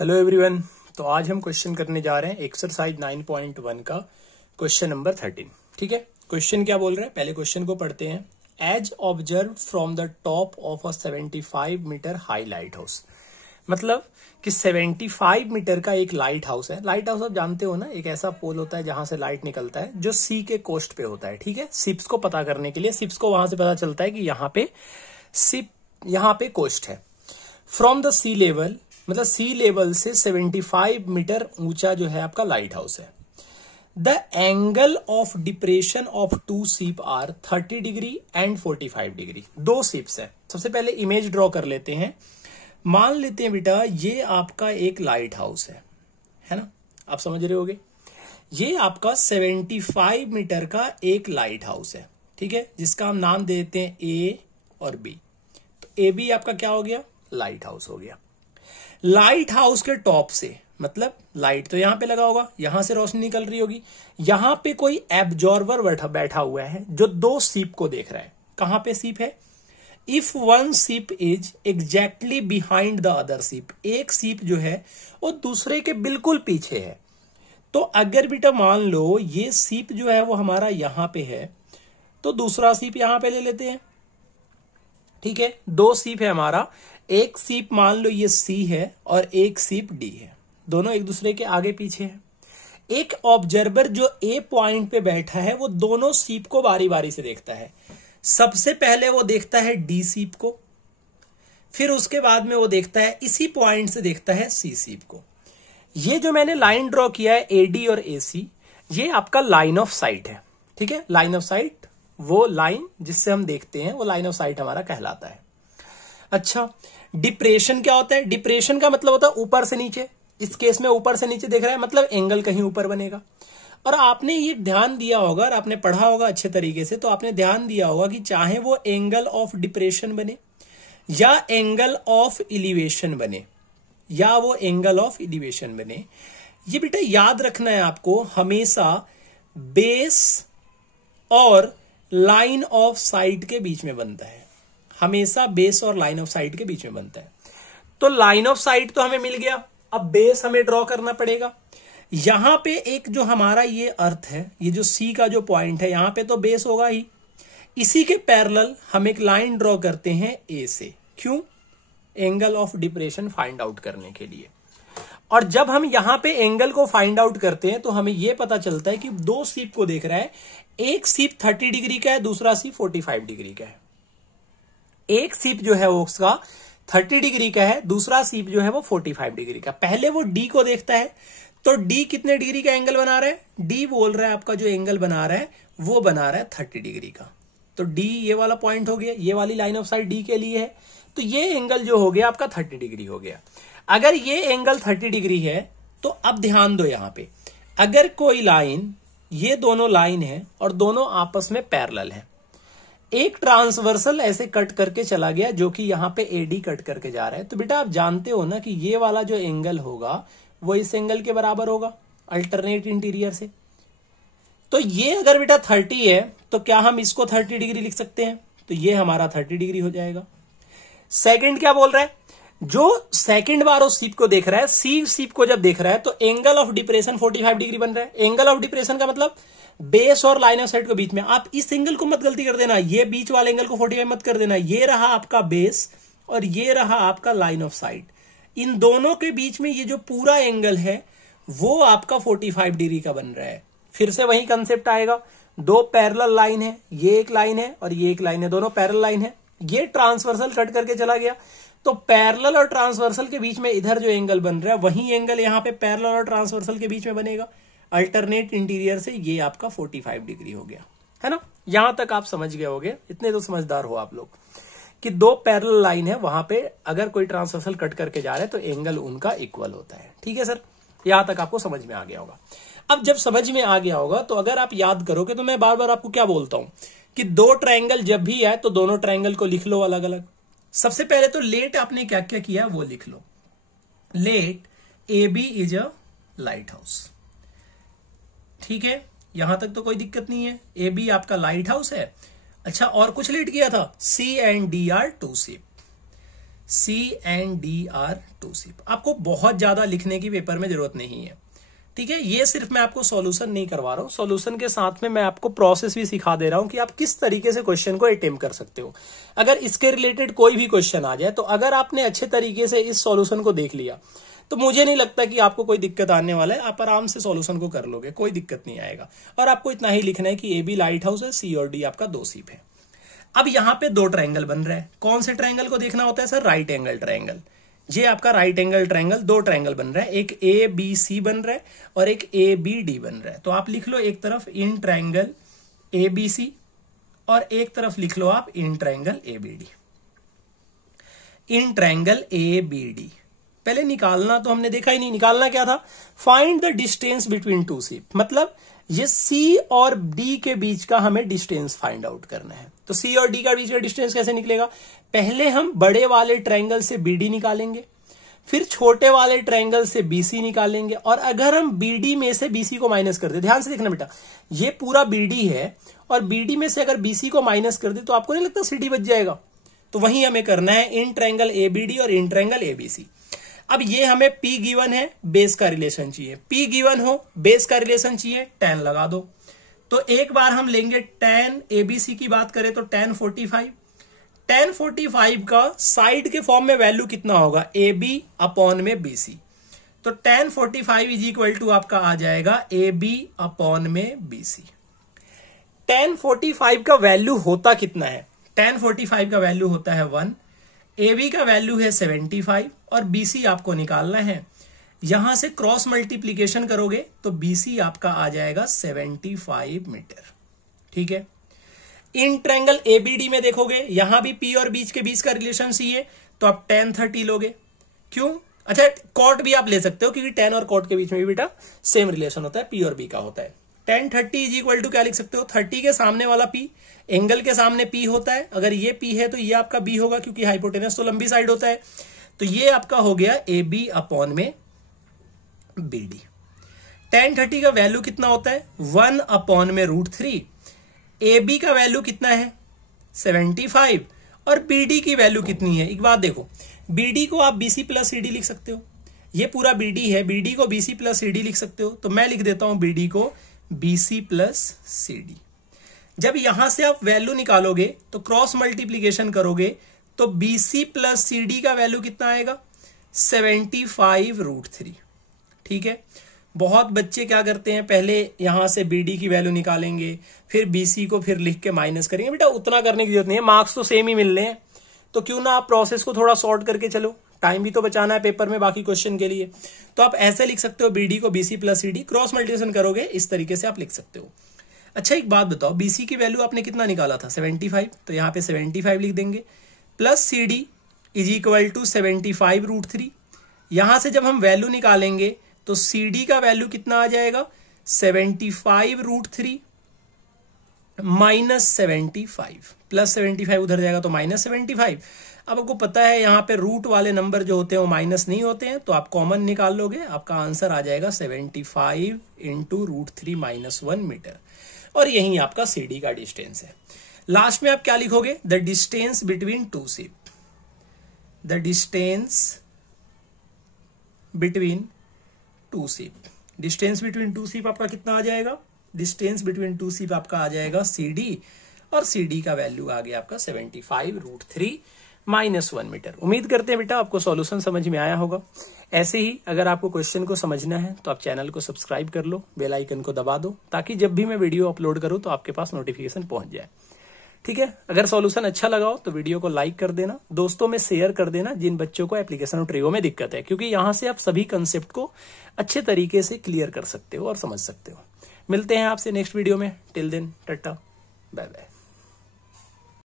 Hello everyone. तो आज हम क्वेश्चन करने जा रहे हैं एक्सरसाइज 9.1 का क्वेश्चन नंबर 13। ठीक है, क्वेश्चन क्या बोल रहे हैं, पहले क्वेश्चन को पढ़ते हैं। As observe from the top of a 75 metre high lighthouse. मतलब कि 75 मीटर का एक लाइट हाउस है। लाइट हाउस आप जानते हो ना, एक ऐसा पोल होता है जहां से लाइट निकलता है जो सी के कोस्ट पे होता है। ठीक है, शिप्स को पता करने के लिए, शिप्स को वहां से पता चलता है कि यहाँ पे शिप, यहाँ पे कोस्ट है। फ्रॉम द सी लेवल, मतलब सी लेवल से 75 मीटर ऊंचा जो है आपका लाइट हाउस है। The angle of depression of two ship are 30 degree and 45 degree. दो शिप्स है। सबसे पहले इमेज ड्रॉ कर लेते हैं। मान लेते हैं बेटा ये आपका एक लाइट हाउस है ना, आप समझ रहे होगे। ये आपका 75 मीटर का एक लाइट हाउस है। ठीक है, जिसका हम नाम देते हैं ए और बी। तो ए बी आपका क्या हो गया, लाइट हाउस हो गया। लाइट हाउस के टॉप से, मतलब लाइट तो यहां पे लगा होगा, यहां से रोशनी निकल रही होगी। यहां पे कोई एब्जॉर्बर बैठा हुआ है जो दो शिप को देख रहा है। कहां पे शिप है? If one ship is exactly behind the other ship, एक शिप जो है वो दूसरे के बिल्कुल पीछे है। तो अगर बेटा मान लो ये शिप जो है वो हमारा यहां पे है, तो दूसरा शिप यहां पे ले लेते हैं। ठीक है, दो शिप है हमारा, एक शिप मान लो ये सी है और एक शिप डी है, दोनों एक दूसरे के आगे पीछे है। एक ऑब्जर्वर जो ए पॉइंट पे बैठा है वो दोनों शिप को बारी बारी से देखता है। सबसे पहले वो देखता है डी शिप को, फिर उसके बाद में वो देखता है, इसी पॉइंट से देखता है सी शिप को। ये जो मैंने लाइन ड्रॉ किया है एडी और एसी, ये आपका लाइन ऑफ साइट है। ठीक है, लाइन ऑफ साइट, वो लाइन जिससे हम देखते हैं वो लाइन ऑफ साइट हमारा कहलाता है। अच्छा, डिप्रेशन क्या होता है? डिप्रेशन का मतलब होता है ऊपर से नीचे। इस केस में ऊपर से नीचे देख रहा है, मतलब एंगल कहीं ऊपर बनेगा। और आपने ये ध्यान दिया होगा और आपने पढ़ा होगा अच्छे तरीके से, तो आपने ध्यान दिया होगा कि चाहे वो एंगल ऑफ डिप्रेशन बने या एंगल ऑफ एलिवेशन बने, या वो एंगल ऑफ एलिवेशन बने, ये बेटा याद रखना है आपको, हमेशा बेस और लाइन ऑफ साइट के बीच में बनता है। हमेशा बेस और लाइन ऑफ साइट के बीच में बनता है। तो लाइन ऑफ साइट तो हमें मिल गया, अब बेस हमें ड्रॉ करना पड़ेगा। यहां पे एक जो हमारा ये अर्थ है, ये जो सी का जो पॉइंट है, यहां पे तो बेस होगा ही। इसी के पैरेलल हम एक लाइन ड्रॉ करते हैं ए से। क्यों? Angle of depression find out करने के लिए। और जब हम यहां पे एंगल को फाइंड आउट करते हैं तो हमें यह पता चलता है कि दो शिप को देख रहा है। एक शिप 30 डिग्री का है, दूसरा शिप 45 डिग्री का है। एक शिप जो है वो उसका 30 डिग्री का है, दूसरा शिप जो है वो 45 डिग्री का। पहले वो डी को देखता है, तो डी कितने डिग्री का एंगल बना रहा है? डी बोल रहा है आपका जो एंगल बना रहा है वो बना रहा है 30 डिग्री का। तो डी ये वाला पॉइंट हो गया, ये वाली लाइन ऑफ साइट डी के लिए है, तो ये एंगल जो हो गया आपका 30 डिग्री हो गया। अगर ये एंगल 30 डिग्री है तो अब ध्यान दो, यहां पे अगर कोई लाइन, ये दोनों लाइन है और दोनों आपस में पैरेलल है, एक ट्रांसवर्सल ऐसे कट करके चला गया जो कि यहां पे एडी कट करके जा रहा है, तो बेटा आप जानते हो ना कि ये वाला जो एंगल होगा वो इस एंगल के बराबर होगा अल्टरनेट इंटीरियर से। तो ये अगर बेटा 30 है तो क्या हम इसको 30 डिग्री लिख सकते हैं? तो ये हमारा 30 डिग्री हो जाएगा। सेकंड क्या बोल रहा है? जो सेकंड बार उस शिप को देख रहा है, सी शिप को जब देख रहा है, तो एंगल ऑफ डिप्रेशन 45 डिग्री बन रहा है। एंगल ऑफ डिप्रेशन का मतलब बेस और लाइन ऑफ साइट के बीच में। आप इस एंगल को मत गलती कर देना, ये बीच वाले एंगल को 45 मत कर देना। ये रहा आपका बेस और ये रहा आपका लाइन ऑफ साइट। इन दोनों के बीच में ये जो पूरा एंगल है वो आपका 45 डिग्री का बन रहा है। फिर से वही कंसेप्ट आएगा, दो पैरेलल लाइन है, ये एक लाइन है और ये एक लाइन है, दोनों पैरेलल लाइन है। ये ट्रांसवर्सल कट करके चला गया, तो पैरेलल और ट्रांसवर्सल के बीच में इधर जो एंगल बन रहा है वही एंगल यहां पे पैरेलल और ट्रांसवर्सल के बीच में बनेगा अल्टरनेट इंटीरियर से। ये आपका 45 डिग्री हो गया, है ना। यहां तक आप समझ गए होगे, इतने तो समझदार हो आप लोग कि दो पैरेलल लाइन है, वहां पे अगर कोई ट्रांसवर्सल कट करके जा रहा है तो एंगल उनका इक्वल होता है। ठीक है सर, यहां तक आपको समझ में आ गया होगा। अब जब समझ में आ गया होगा तो अगर आप याद करोगे, तो मैं बार बार आपको क्या बोलता हूं कि दो ट्रायंगल जब भी आए तो दोनों ट्रायंगल को लिख लो अलग अलग। सबसे पहले तो लेट आपने क्या क्या किया वो लिख लो। Let A B is a lighthouse. ठीक है, यहां तक तो कोई दिक्कत नहीं है, ए बी आपका लाइट हाउस है। अच्छा, और कुछ लेट किया था? C and D are two ship. C and D are two sheep। आपको बहुत ज्यादा लिखने की पेपर में जरूरत नहीं है, ठीक है। ये सिर्फ मैं आपको सॉल्यूशन नहीं करवा रहा हूं, सॉल्यूशन के साथ में मैं आपको प्रोसेस भी सिखा दे रहा हूं कि आप किस तरीके से क्वेश्चन को अटेम्प्ट कर सकते हो। अगर इसके रिलेटेड कोई भी क्वेश्चन आ जाए तो अगर आपने अच्छे तरीके से इस सॉल्यूशन को देख लिया तो मुझे नहीं लगता कि आपको कोई दिक्कत आने वाला है। आप आराम से सॉल्यूशन को कर लोगे, कोई दिक्कत नहीं आएगा। और आपको इतना ही लिखना है कि ए बी लाइट हाउस है, सी और डी आपका दो सीप है। अब यहां पे दो ट्रायंगल बन रहा है। कौन से ट्रायंगल को देखना होता है सर? Right angle triangle. ये आपका राइट एंगल ट्रायंगल, दो ट्रायंगल बन रहा है, एक ए बी सी बन रहा है और एक ए बी डी बन रहा है। तो आप लिख लो एक तरफ इन ट्रायंगल ए बी सी और एक तरफ लिख लो आप in triangle A B D. In triangle A B D पहले निकालना तो हमने देखा ही नहीं। निकालना क्या था? Find the distance between two सीप। मतलब ये सी और डी के बीच का हमें डिस्टेंस फाइंड आउट करना है। तो सी और डी का बीच का डिस्टेंस कैसे निकलेगा? पहले हम बड़े वाले ट्रायंगल से बीडी निकालेंगे, फिर छोटे वाले ट्रायंगल से बीसी निकालेंगे, और अगर हम बीडी में से बीसी को माइनस कर दे, ध्यान से देखना बेटा, ये पूरा बीडी है और बीडी में से अगर बीसी को माइनस कर दे तो आपको नहीं लगता सीडी बच जाएगा? तो वही हमें करना है इन ट्रायंगल एबीडी और इन ट्रायंगल एबीसी। अब ये हमें P गिवन है, बेस का रिलेशन चाहिए। P गिवन हो, बेस का रिलेशन चाहिए, tan लगा दो। तो एक बार हम लेंगे tan ABC की बात करें तो tan 45। tan 45 का साइड के फॉर्म में वैल्यू कितना होगा? AB अपॉन में BC। तो tan 45 इज इक्वल टू आपका आ जाएगा AB अपॉन में BC। tan 45 का वैल्यू होता कितना है? tan 45 का वैल्यू होता है 1, AB का वैल्यू है 75 और BC आपको निकालना है। यहां से क्रॉस मल्टीप्लीकेशन करोगे तो BC आपका आ जाएगा 75 मीटर, ठीक है। इन ट्रायंगल ABD में देखोगे यहां भी P और बीच के बीच का रिलेशन चाहिए, तो आप tan 30 लोगे। क्यों? अच्छा, कॉट भी आप ले सकते हो क्योंकि tan और कॉट के बीच में भी बेटा सेम रिलेशन होता है, P और B का होता है। tan 30 इज इक्वल टू क्या लिख सकते हो? 30 के सामने वाला P, एंगल के सामने P होता है। अगर ये P है तो ये आपका B होगा क्योंकि हाइपोटेनस तो लंबी साइड होता है। तो ये आपका हो गया AB अपॉन में BD। tan 30 का वैल्यू कितना होता है? 1 अपॉन में √3। AB का वैल्यू कितना है? 75 और BD की वैल्यू कितनी है? एक बात देखो, BD को आप BC प्लस CD लिख सकते हो। ये पूरा BD है, BD को BC प्लस CD लिख सकते हो। तो मैं लिख देता हूं BD को BC प्लस CD। जब यहां से आप वैल्यू निकालोगे तो क्रॉस मल्टीप्लीकेशन करोगे तो BC प्लस CD का वैल्यू कितना आएगा? 75 √3, ठीक है। बहुत बच्चे क्या करते हैं, पहले यहां से BD की वैल्यू निकालेंगे, फिर BC को फिर लिख के माइनस करेंगे। बेटा उतना करने की जरूरत नहीं है, मार्क्स तो सेम ही मिलने हैं। तो क्यों ना आप प्रोसेस को थोड़ा सॉर्ट करके चलो, टाइम भी तो बचाना है पेपर में बाकी क्वेश्चन के लिए। तो आप ऐसे लिख सकते हो BD को BC plus CD, cross multiplication करोगे इस तरीके से आप लिख सकते हो। अच्छा एक बात बताओ, BC की वैल्यू आपने कितना निकाला था? 75। तो यहाँ पे 75 लिख देंगे plus CD is equal to 75 √3। यहां से जब हम वैल्यू निकालेंगे तो CD का वैल्यू कितना आ जाएगा? 75 √3 माइनस 75, प्लस 75 उधर जाएगा तो माइनस 75। अब आपको पता है यहां पे रूट वाले नंबर जो होते हैं वो माइनस नहीं होते हैं, तो आप कॉमन निकाल लोगे, आपका आंसर आ जाएगा 75 इंटू √3 माइनस 1 मीटर। और यही आपका CD का डिस्टेंस है। लास्ट में आप क्या लिखोगे? द डिस्टेंस बिटवीन टू सीप। द डिस्टेंस बिटवीन टू सीप। डिस्टेंस बिटवीन टू सीप आपका कितना आ जाएगा? डिस्टेंस बिटवीन टू सीप आपका आ जाएगा CD, और CD का वैल्यू आ गया आपका 75 √3 माइनस 1 मीटर। उम्मीद करते हैं बेटा आपको सॉल्यूशन समझ में आया होगा। ऐसे ही अगर आपको क्वेश्चन को समझना है तो आप चैनल को सब्सक्राइब कर लो, बेल आइकन को दबा दो, ताकि जब भी मैं वीडियो अपलोड करूं तो आपके पास नोटिफिकेशन पहुंच जाए, ठीक है। अगर सॉल्यूशन अच्छा लगा हो तो वीडियो को लाइक कर देना, दोस्तों में शेयर कर देना जिन बच्चों को एप्लीकेशन और ट्रियो में दिक्कत है, क्योंकि यहां से आप सभी कंसेप्ट को अच्छे तरीके से क्लियर कर सकते हो और समझ सकते हो। मिलते हैं आपसे नेक्स्ट वीडियो में। Till then tata, bye bye.